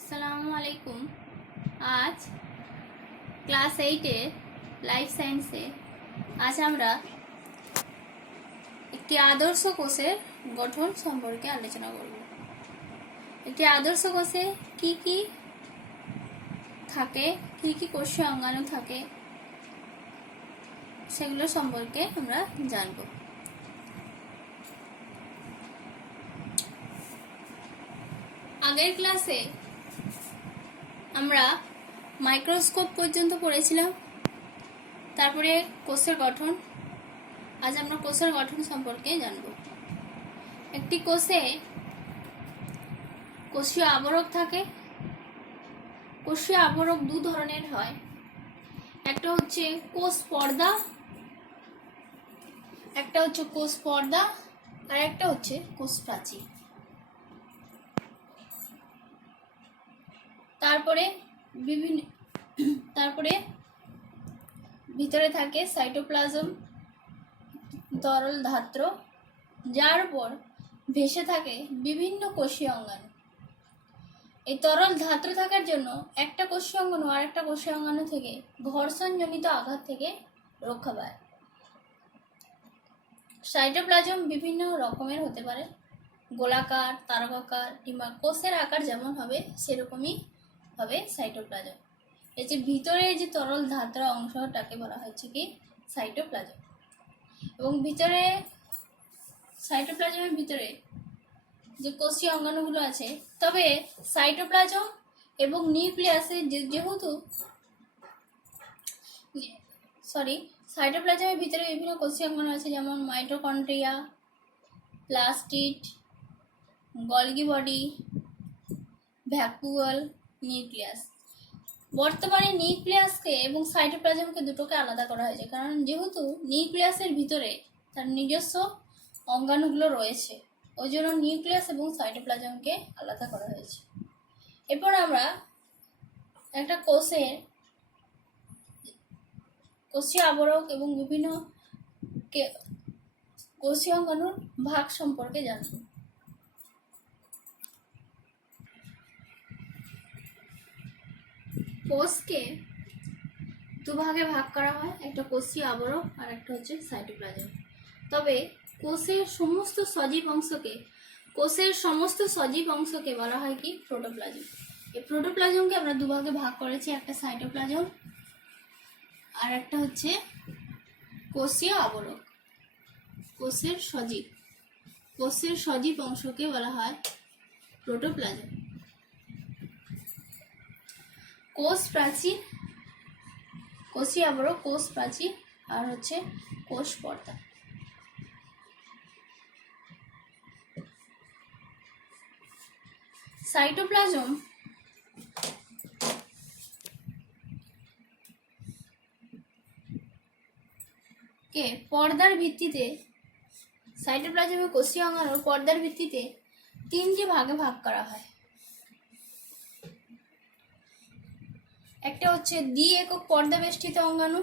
আসসালামু আলাইকুম। আজ ক্লাস 8-এ লাইফ সায়েন্সে আজ আমরা একটি আদর্শ কোষের গঠন সম্পর্কে আলোচনা করব। একটি আদর্শ কোষে কি কি থাকে, কি কি কোষীয় অঙ্গাণু থাকে, সেগুলো সম্পর্কে আমরা জানব। আগের ক্লাসে আমরা মাইক্রোস্কোপ পর্যন্ত পড়েছিলাম, তারপরে কোষের গঠন। আজ আমরা কোষের গঠন সম্পর্কে জানব। একটি কোষে কোষীয় আবরক থাকে। কোষীয় আবরক দু ধরনের হয়, একটা হচ্ছে কোষ পর্দা, আর একটা হচ্ছে কোষ প্রাচীর। তারপরে ভিতরে থাকে সাইটোপ্লাজম, তরল ধাত্র, যার উপর ভেসে থাকে বিভিন্ন কোষীয় অঙ্গাণু। এই তরল ধাত্র থাকার জন্য একটা কোষীয় অঙ্গাণু আর একটা কোষীয় অঙ্গাণু থেকে ঘর্ষণজনিত আঘাত থেকে রক্ষা পায়। সাইটোপ্লাজম বিভিন্ন রকমের হতে পারে, গোলাকার, তারকাকার, কিংবা কোষের আকার যেমন হবে সেরকমই হবে সাইটোপ্লাজম। এই যে ভিতরে যে তরল ধাত্র অংশটাকে বলা হচ্ছে কি সাইটোপ্লাজম। এবং সাইটোপ্লাজমের ভিতরে যে কোষীয় অঙ্গাণুগুলো আছে, তবে সাইটোপ্লাজম এবং নিউক্লিয়াসে সাইটোপ্লাজমের ভিতরে বিভিন্ন কোষীয় অঙ্গাণু আছে, যেমন mitochondria, plastid, Golgi body, vacuole, nucleus. বর্তমানে নিউক্লিয়াসকে এবং সাইটোপ্লাজমকে দুটোকে আলাদা করা হয়েছে, কারণ যেহেতু নিউক্লিয়াসের ভিতরে তার নিজস্ব অঙ্গাণুগুলো রয়েছে, ওই জন্য নিউক্লিয়াস এবং সাইটোপ্লাজমকে আলাদা করা হয়েছে। এরপর আমরা একটা কোষীয় আবরক এবং বিভিন্ন কোষীয় অঙ্গাণুর ভাগ সম্পর্কে জানব। কোষকে দুভাগে ভাগ করা হয়, একটা কোষীয় আবরক আর একটা হচ্ছে সাইটোপ্লাজম। তবে কোষের সমস্ত সজীব অংশকে বলা হয় কি প্রোটোপ্লাজম। এই প্রোটোপ্লাজমকে আমরা দুভাগে ভাগ করেছি, একটা সাইটোপ্লাজম আর একটা হচ্ছে কোষীয় আবরক। কোষের সজীব অংশকে বলা হয় প্রোটোপ্লাজম। কোষ প্রাচীর, কোষীয় আবরক, কোষ প্রাচীর আর হচ্ছে কোষ পর্দা। সাইটোপ্লাজম কে পর্দার ভিত্তিতে, সাইটোপ্লাজমের কোষীয় অঙ্গাণুর পর্দার ভিত্তিতে তিনটি ভাগে ভাগ করা হয়। একটা হচ্ছে দ্বি একক পর্দা বেষ্টিত অঙ্গাণু,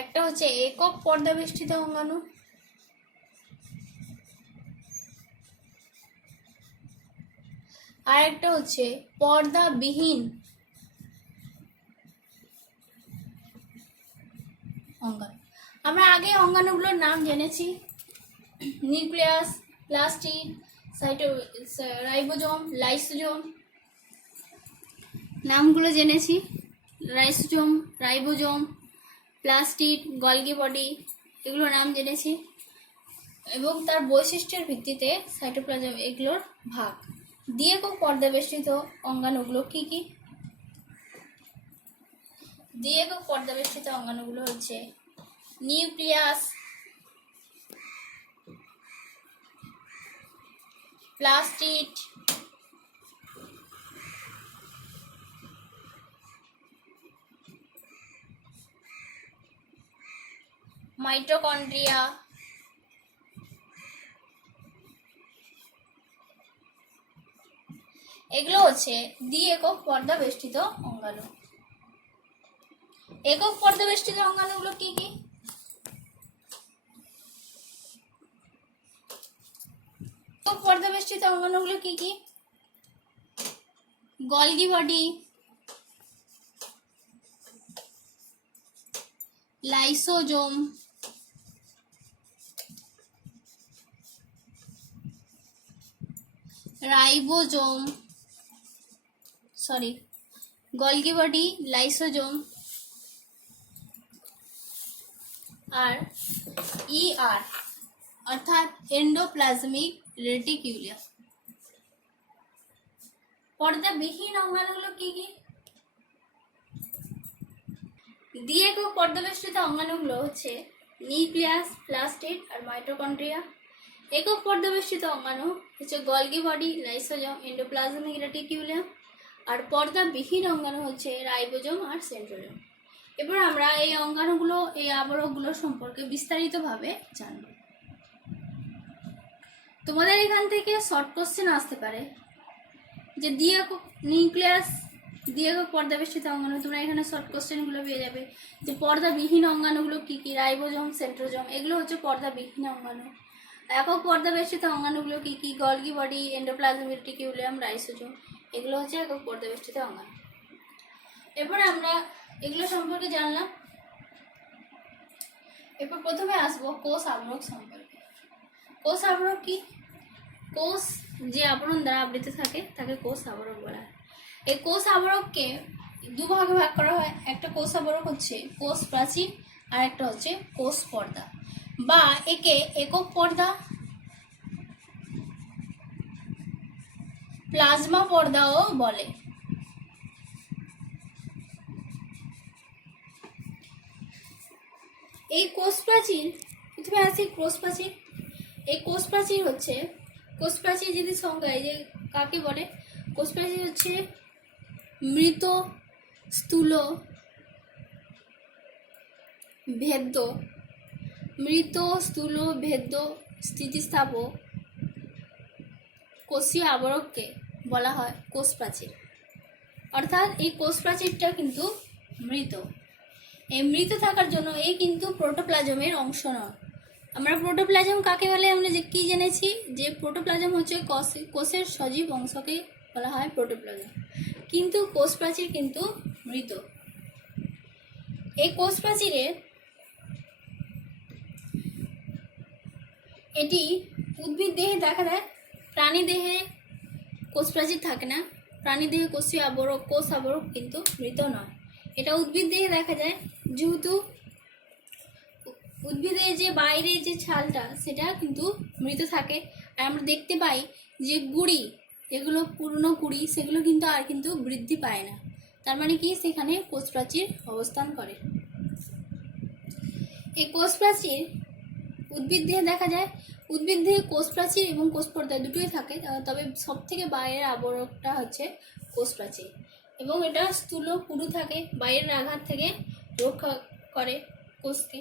একটা হচ্ছে একক পর্দা বেষ্টিত অঙ্গাণু, আর একটা হচ্ছে পর্দাবিহীন অঙ্গাণু। আমরা আগে অঙ্গাণুগুলোর নাম জেনেছি, নিউক্লিয়াস, প্লাস্টিড, রাইবোজোম, লাইসোজোম, নামগুলো জেনেছি। রাইবোজোম, প্লাস্টিড, গলগি বডি, এগুলোর নাম জেনেছি এবং তার বৈশিষ্ট্যের ভিত্তিতে সাইটোপ্লাজম এগুলোর ভাগ। দ্বি একক পর্দা বেষ্টিত অঙ্গাণুগুলো কি কি? দ্বি একক পর্দা বেষ্টিত অঙ্গাণুগুলো হচ্ছে নিউক্লিয়াস, প্লাস্টিড, মাইটোকন্ড্রিয়া, এগুলো হচ্ছে দ্বি একক পর্দা বেষ্টিত অঙ্গাণু। একক পর্দা বেষ্টিত অঙ্গাণুগুলো কি কি? বেষ্টিত অঙ্গাণুগুলো কি কি? Golgi body, lysosome, ribosome, Golgi body, lysosome আর ER অর্থাৎ এন্ডোপ্লাজমিক রেটিকিউলাম। পর্দাবিহীন অঙ্গাণুগুলো কি কি? দ্বি-একক পর্দাবেষ্টিত অঙ্গাণুগুলো হচ্ছে নিউক্লিয়াস, প্লাস্টিড আর মাইটোকন্ড্রিয়া। একক পর্দাবেষ্টিত অঙ্গাণু হচ্ছে Golgi body, lysosome, endoplasmic reticulum. আর পর্দাবিহীন অঙ্গাণু হচ্ছে রাইবোজোম আর সেন্ট্রোজোম। এবার আমরা এই অঙ্গাণুগুলো, এই আবরকগুলো সম্পর্কে বিস্তারিতভাবে জানব। তোমাদের এখান থেকে শর্ট কোশ্চেন আসতে পারে যে দ্বি-একক নিউক্লিয়াস, দ্বি-একক পর্দাবেষ্টিত অঙ্গাণু, তোমরা এখানে শর্ট কোশ্চেনগুলো পেয়ে যাবে যে পর্দাবিহীন অঙ্গাণুগুলো কি কি? রাইবোজোম, সেন্ট্রোজোম, এগুলো হচ্ছে পর্দাবিহীন অঙ্গাণু। একক পর্দাবেষ্টিত অঙ্গাণুগুলো কি কি? Golgi body, endoplasmic reticulum, lysosome, এগুলো হচ্ছে একক পর্দাবেষ্টিত অঙ্গাণু। এরপর আমরা এগুলো সম্পর্কে জানলাম। এরপর প্রথমে আসবো কোষ আবরক সম্পর্কে। কোষ আবরক কি? কোষ যে আবরণ দ্বারা আবৃত থাকে তাকে কোষ আবরক বলা হয়। এই কোষ আবরককে দুভাগে ভাগ করা হয়। একটা কোষ আবরক হচ্ছে কোষ প্রাচীর আর একটা হচ্ছে কোষ পর্দা, বা একে একক পর্দা, প্লাজমা পর্দাও বলে। এই কোষ প্রাচীর, প্রথমে আসি কোষ প্রাচীর। এই কোষ প্রাচীর হচ্ছে, কোষ প্রাচীর যদি সংজ্ঞায় যে কাকে বলে, কোষ প্রাচীর হচ্ছে মৃত, স্থূল, ভেদ্য, মৃত, স্থূল, ভেদ্য, স্থিতিস্থাপক কোষীয় আবরককে বলা হয় কোষ প্রাচীর। অর্থাৎ এই কোষ প্রাচীরটা কিন্তু মৃত। এই মৃত থাকার জন্য এই কিন্তু প্রোটোপ্লাজমের অংশ নয়। আমরা প্রোটোপ্লাজম কাকে বলে আমরা যে কি জেনেছি, যে প্রোটোপ্লাজম হচ্ছে কোষের সজীব অংশকে বলা হয় প্রোটোপ্লাজম, কিন্তু কোষ প্রাচীর কিন্তু মৃত। এই কোষ প্রাচীরে এটি উদ্ভিদ দেহে দেখা দেয়, প্রাণী দেহে কোষ প্রাচীর থাকে না। প্রাণী দেহে কোষীয় আবরক, কোষ আবরক কিন্তু মৃত নয়। এটা উদ্ভিদ দেহে দেখা যায়, যেহেতু উদ্ভিদের যে বাইরে যে ছালটা সেটা কিন্তু মৃত থাকে। আর আমরা দেখতে পাই যে গুঁড়ি, এগুলো পুরনো গুঁড়ি, সেগুলো কিন্তু আর কিন্তু বৃদ্ধি পায় না। তার মানে কি, সেখানে কোষ প্রাচীর অবস্থান করে। এই কোষ প্রাচীর উদ্ভিদ দেহে দেখা যায়। উদ্ভিদ দেহে কোষ প্রাচীর এবং কোষ পর্দা দুটোই থাকে, তবে সব থেকে বাইরের আবরকটা হচ্ছে কোষ প্রাচীর, এবং এটা স্থূল পুরু থাকে, বাইরের আঘাত থেকে রক্ষা করে কোষকে।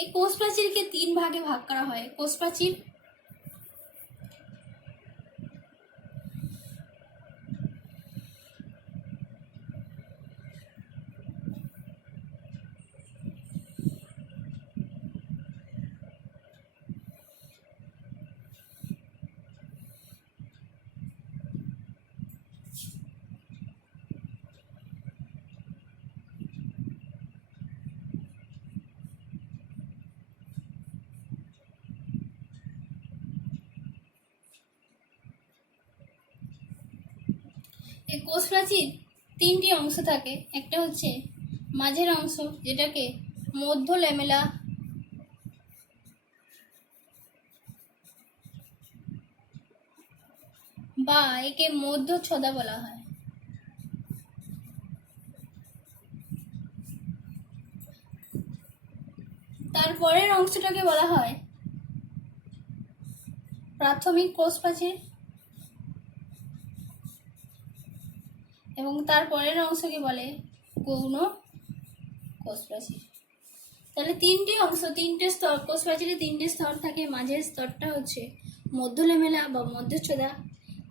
এই কোষ প্রাচীরকে তিন ভাগে ভাগ করা হয়। কোষ প্রাচীর এই কোষ প্রাচীর তিনটি অংশ থাকে। একটা হচ্ছে মাঝের অংশ, যেটাকে মধ্য ল্যামেলা বা একে মধ্য ছোদা বলা হয়। তারপরের অংশটাকে বলা হয় প্রাথমিক কোষ প্রাচীর, এবং তারপরের অংশকে বলে গৌণ কোষ প্রাচীর। তাহলে তিনটি অংশ, তিনটে স্তর, কোষ প্রাচীরে তিনটে স্তর থাকে। মাঝের স্তরটা হচ্ছে মধ্য ল্যামেলা বা মধ্যচ্ছদা,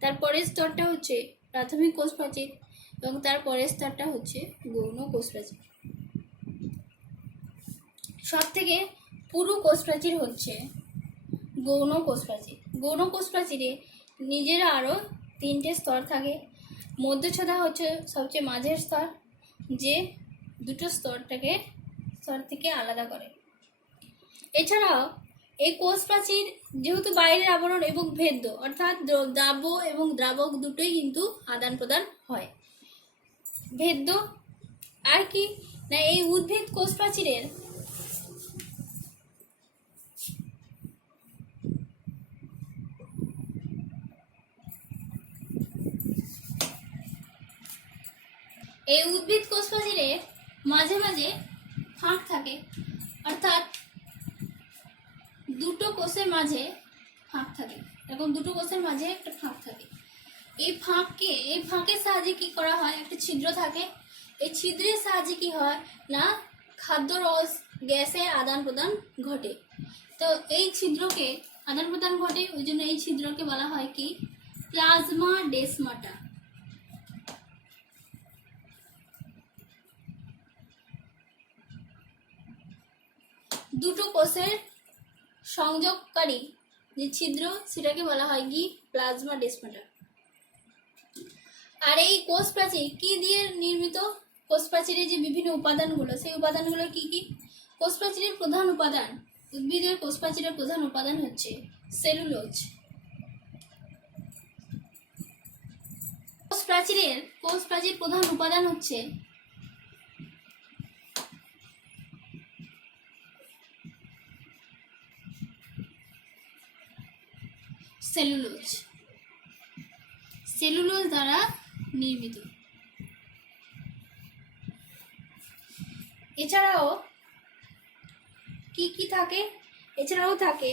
তারপরের স্তরটা হচ্ছে প্রাথমিক কোষ প্রাচীর, এবং তারপরের স্তরটা হচ্ছে গৌণ কোষ প্রাচীর। সব থেকে পুরু কোষ প্রাচীর হচ্ছে গৌণ কোষ প্রাচীর। গৌণ কোষ প্রাচীরে নিজের আরও 3টে স্তর থাকে। মধ্যচ্ছদা হচ্ছে সবচেয়ে মাঝের স্তর, যে দুটো স্তর থেকে আলাদা করে। এছাড়াও এই কোষ প্রাচীর যেহেতু বাইরের আবরণ এবং ভেদ্য, অর্থাৎ দ্রাব্য এবং দ্রাবক দুটোই কিন্তু আদান প্রদান হয়। ভেদ্য আর কি না, এই উদ্ভিদ কোষ প্রাচীরের মাঝে মাঝে ফাঁক থাকে, অর্থাৎ দুটো কোষের মাঝে ফাঁক থাকে। এরকম দুটো কোষের মাঝে একটা ফাঁক থাকে। এই ফাঁকের সাহায্যে কি করা হয়, একটা ছিদ্র থাকে। এই ছিদ্রের সাহায্যে কি হয় না, খাদ্যরস গ্যাসের আদান প্রদান ঘটে। তো এই ছিদ্রকে আদান প্রদান ঘটে, ওই জন্য এই ছিদ্রকে বলা হয় কি, প্লাজমা ডেসমাটা। দুটো কোষের সংযোগকারী যে ছিদ্র, সেটাকে বলা হয় কি, প্লাজমা ডেসমাটা। আর এই কোষ প্রাচীর কি দিয়ে নির্মিত? কোষ প্রাচীরের যে বিভিন্ন উপাদানগুলো, সেই উপাদানগুলো কি কি? কোষ প্রাচীরের প্রধান উপাদান, উদ্ভিদের কোষ প্রাচীরের প্রধান উপাদান হচ্ছে সেলুলোজ। কোষ প্রাচীর প্রধান উপাদান হচ্ছে সেলুলোজ দ্বারা নির্মিত। এছাড়াও কি কি থাকে? এছাড়াও থাকে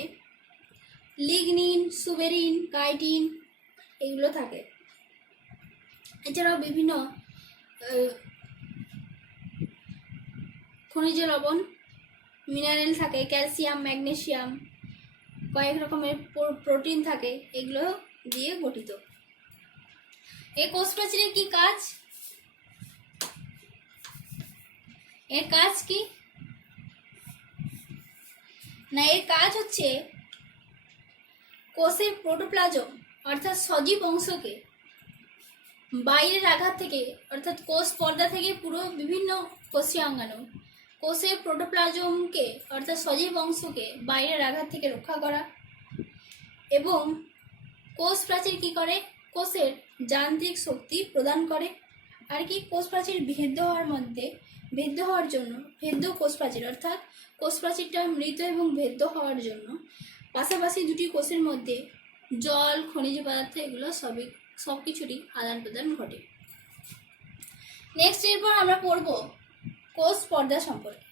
লিগনিন, সুবেরিন, কাইটিন, এগুলো থাকে। এছাড়াও বিভিন্ন খনিজ লবণ, মিনারেল থাকে, ক্যালসিয়াম, ম্যাগনেসিয়াম, কয়েক রকমের প্রোটিন থাকে, এগুলো দিয়ে গঠিত। এই কোষ প্রাচীরের কি কাজ? এর কাজ কি না, এর কাজ হচ্ছে কোষের প্রোটোপ্লাজম অর্থাৎ সজীব অংশকে বাইরের আঘাত থেকে, অর্থাৎ কোষ পর্দা থেকে পুরো বিভিন্ন কোষীয় অঙ্গাণু কোষের প্রোটোপ্লাজমকে অর্থাৎ সজীব অংশকে বাইরের আঘাত থেকে রক্ষা করা। এবং কোষ প্রাচীর কি করে? কোষের যান্ত্রিক শক্তি প্রদান করে। আর কি, কোষ প্রাচীর ভেদ্য হওয়ার জন্য ভেদ্য কোষ প্রাচীর, অর্থাৎ কোষ প্রাচীরটা মৃত এবং ভেদ্য হওয়ার জন্য পাশাপাশি দুটি কোষের মধ্যে জল, খনিজ পদার্থ, এগুলো সব কিছুরই আদান প্রদান ঘটে। নেক্সট, এরপর আমরা পড়ব কোষ পর্দা সম্পর্কে।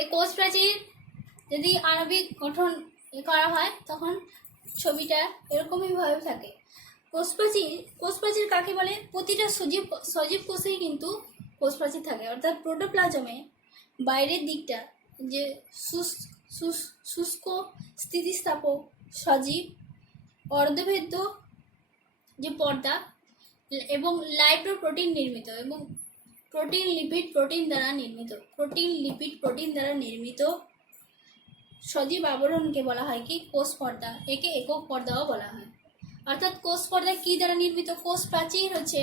এই কোষ প্রাচীর যদি আণবিক গঠন করা হয়, তখন ছবিটা এরকমই ভাবে থাকে। কোষ প্রাচীর কাকে বলে? প্রতিটা সজীব কোষেই কিন্তু কোষ প্রাচীর থাকে, অর্থাৎ প্রোটোপ্লাজমে বাইরের দিকটা যে শুষ্ক, স্থিতিস্থাপক, সজীব, অর্ধভেদ্য যে পর্দা এবং লাইপোপ্রোটিন নির্মিত এবং প্রোটিন লিপিড প্রোটিন দ্বারা নির্মিত সজীব আবরণকে বলা হয় কি, কোষ পর্দা। একে একক পর্দাও বলা হয়। অর্থাৎ কোষ পর্দা কি দ্বারা নির্মিত? কোষ প্রাচীর হচ্ছে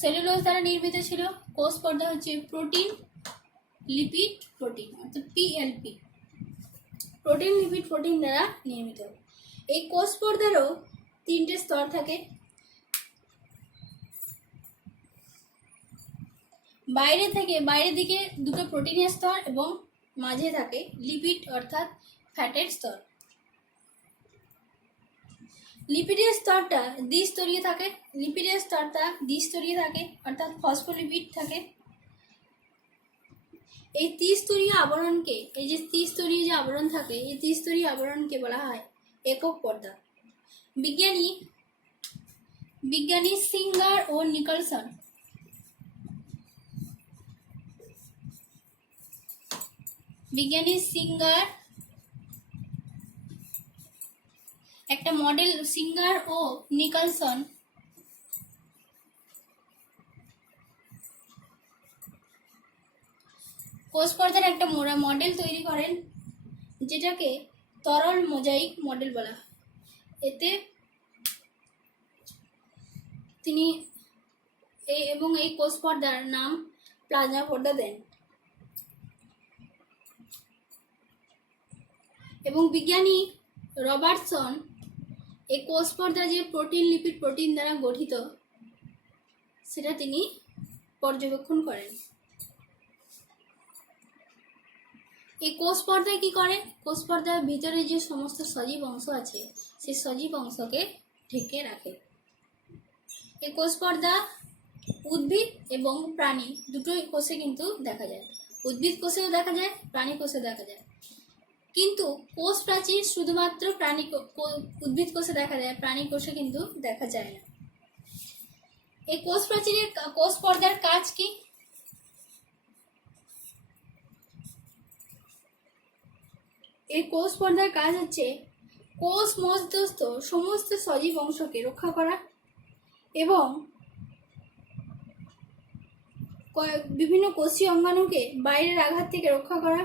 সেলুলোজ দ্বারা নির্মিত ছিল, কোষ পর্দা হচ্ছে প্রোটিন লিপিড প্রোটিন অর্থাৎ পিএলপি, প্রোটিন লিপিড প্রোটিন দ্বারা নির্মিত। এই কোষ পর্দারও 3টে স্তর থাকে। বাইরের দিকে দুটো প্রোটিনের স্তর এবং মাঝে থাকে লিপিড অর্থাৎ ফ্যাটের স্তর। লিপিডের স্তরটা দ্বিস্তরীয় থাকে, অর্থাৎ ফসফোলিপিড থাকে। এই ত্রিস্তরীয় আবরণ থাকে, এই ত্রিস্তরীয় আবরণকে বলা হয় একক পর্দা। বিজ্ঞানী সিঙ্গার ও নিকলসন বিজ্ঞানী সিঙ্গার একটা মডেল, সিঙ্গার ও নিকলসন কোষ পর্দার একটা মডেল তৈরি করেন, যেটাকে তরল মোজাইক মডেল বলা হয়। এতে তিনি এই কোষ পর্দার নাম প্লাজমা পর্দা দেন। এবং বিজ্ঞানী রবার্টসন এই কোষ পর্দা যে প্রোটিন, লিপিড, প্রোটিন দ্বারা গঠিত সেটা তিনি পর্যবেক্ষণ করেন। এই কোষ পর্দায় কি করে? কোষ পর্দার ভিতরে যে সমস্ত সজীব অংশ আছে সেই সজীব অংশকে ঢেকে রাখে। এই কোষ পর্দা উদ্ভিদ এবং প্রাণী দুটোই কোষে কিন্তু দেখা যায়। উদ্ভিদ কোষেও দেখা যায়, প্রাণী কোষে দেখা যায়। কিন্তু কোষ প্রাচীর শুধুমাত্র উদ্ভিদ কোষে দেখা যায়, প্রাণী কোষে কিন্তু দেখা যায় না। এই কোষ প্রাচীরের কোষ পর্দার কাজ কি? এই কোষ পর্দার কাজ হচ্ছে কোষ মধ্যস্থ সমস্ত সজীব অংশকে রক্ষা করা এবং বিভিন্ন কোষীয় অঙ্গাণুকে বাইরের আঘাত থেকে রক্ষা করা।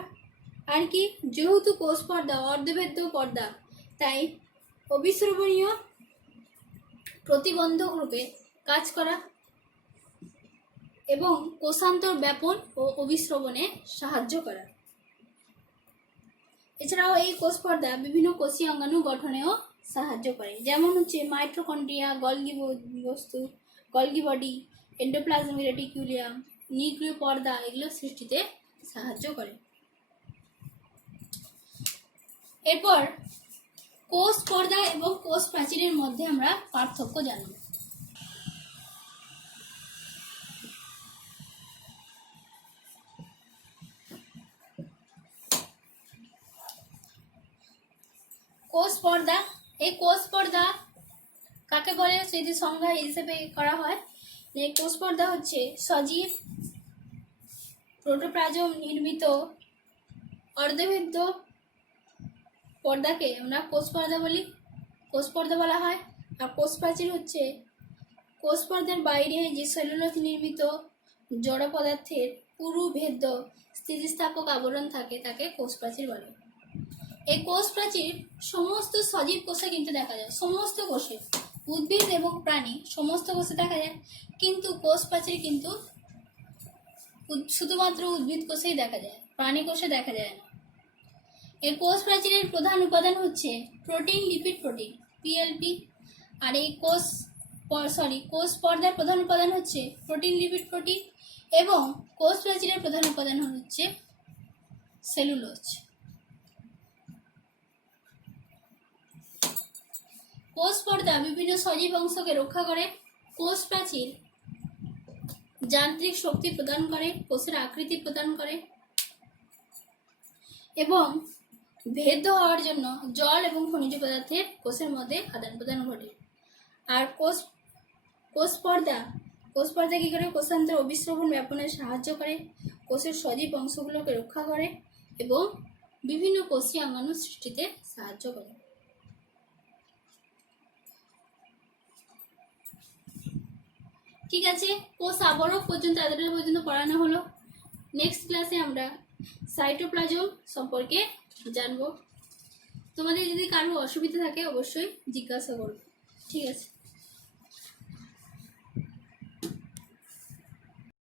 আর কি, যেহেতু কোষ পর্দা অর্ধভেদ্য পর্দা, তাই অবিশ্রবণীয় প্রতিবন্ধক রূপে কাজ করা এবং কোষান্তর ব্যাপন ও অবিশ্রবণে সাহায্য করা। এছাড়াও এই কোষ পর্দা বিভিন্ন কোষীয় অঙ্গাণু গঠনেও সাহায্য করে, যেমন হচ্ছে mitochondria, Golgi body, endoplasmic reticulum, নিউক্লিয় পর্দা, এগুলো সৃষ্টিতে সাহায্য করে। এরপর কোষ পর্দা এবং কোষ প্রাচীরের মধ্যে আমরা পার্থক্য জানব। কোষ পর্দা, এই কোষ পর্দা কাকে বলে যদি সংজ্ঞা হিসেবে করা হয়, এই কোষ পর্দা হচ্ছে সজীব প্রোটোপ্লাজম নির্মিত অর্ধভেদ্য পর্দাকে আমরা কোষ পর্দা বলি, কোষ পর্দা বলা হয়। আর কোষ প্রাচীর হচ্ছে কোষ পর্দার বাইরে যে সেলুলোজ নির্মিত জড় পদার্থের পুরু ভেদ্য স্থিতিস্থাপক আবরণ থাকে তাকে কোষ প্রাচীর বলে। এই কোষ প্রাচীর সমস্ত সজীব কোষে কিন্তু দেখা যায়, সমস্ত কোষে, উদ্ভিদ এবং প্রাণী সমস্ত কোষে দেখা যায়। কিন্তু কোষ প্রাচীর কিন্তু শুধুমাত্র উদ্ভিদ কোষেই দেখা যায়, প্রাণী কোষে দেখা যায় না। এই কোষ প্রাচীরের প্রধান উপাদান হচ্ছে প্রোটিন, লিপিড, প্রোটিন, পিএলপি। আর এই কোষ পর্দার প্রধান উপাদান হচ্ছে প্রোটিন, লিপিড, প্রোটিন এবং কোষ প্রাচীরের প্রধান উপাদান হচ্ছে সেলুলোজ। কোষ পর্দা বিভিন্ন সজীব অংশকে রক্ষা করে। কোষ প্রাচীর যান্ত্রিক শক্তি প্রদান করে, কোষের আকৃতি প্রদান করে এবং ভেদ্য হওয়ার জন্য জল এবং খনিজ পদার্থের কোষের মধ্যে আদান প্রদান ঘটে। আর কোষ পর্দা কি করে? কোষান্তর অবিশ্রবণ ব্যাপনে সাহায্য করে, কোষের সজীব অংশগুলোকে রক্ষা করে এবং বিভিন্ন কোষীয় অঙ্গাণু সৃষ্টিতে সাহায্য করে। ঠিক আছে, কোষ আবরক পর্যন্ত এতটা পর্যন্ত পড়ানো হলো। নেক্সট ক্লাসে আমরা সাইটোপ্লাজম সম্পর্কে জানবো। তোমাদের যদি কারো অসুবিধা থাকে অবশ্যই জিজ্ঞাসা করবে। ঠিক আছে।